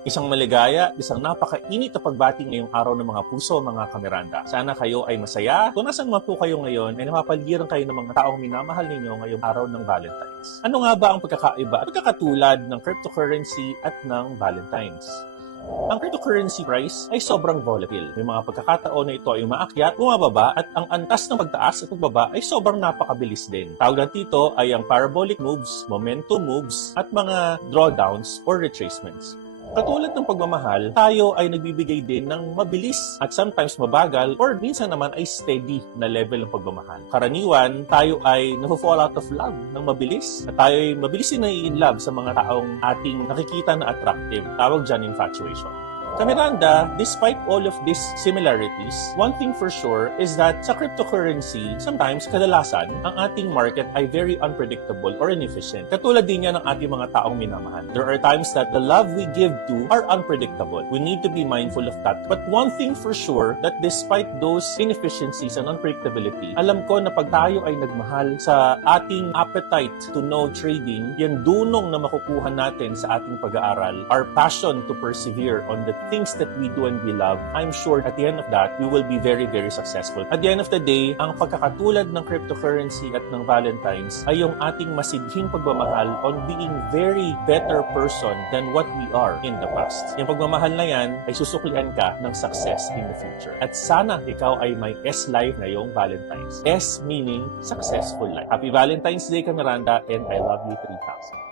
Isang maligaya, isang napakainit na pagbati ngayong araw ng mga puso, mga kameranda. Sana kayo ay masaya. Kung nasan man po kayo ngayon, ay napapaligiran kayo ng mga taong minamahal ninyo ngayong araw ng Valentine's. Ano nga ba ang pagkakaiba at pagkakatulad ng cryptocurrency at ng Valentine's? Ang cryptocurrency price ay sobrang volatile. May mga pagkakataon na ito ay umaakyat, bumababa, at ang antas ng pagtaas at pagbaba ay sobrang napakabilis din. Tawag dito ay ang parabolic moves, momentum moves, at mga drawdowns or retracements. Katulad ng pagmamahal, tayo ay nagbibigay din ng mabilis at sometimes mabagal or minsan naman ay steady na level ng pagmamahal. Karaniwan, tayo ay nafo-fall out of love ng mabilis at tayo ay mabilis din in love sa mga taong ating nakikita na attractive. Tawag dyan infatuation. Sa despite all of these similarities, one thing for sure is that sa cryptocurrency, sometimes kadalasan, ang ating market ay very unpredictable or inefficient. Katulad din yan ng ating mga taong minamahal. There are times that the love we give to are unpredictable. We need to be mindful of that. But one thing for sure, that despite those inefficiencies and unpredictability, alam ko na pag tayo ay nagmahal sa ating appetite to know trading, yan dunong na makukuha natin sa ating pag-aaral, our passion to persevere on the things that we do and we love, I'm sure at the end of that, we will be very, very successful. At the end of the day, ang pagkakatulad ng cryptocurrency at ng Valentine's ay yung ating masidhing pagmamahal on being very better person than what we are in the past. Yung pagmamahal na yan ay susuklian ka ng success in the future. At sana ikaw ay may S-Life ngayong Valentine's. S meaning successful life. Happy Valentine's Day, Kamiranda, and I love you 3000.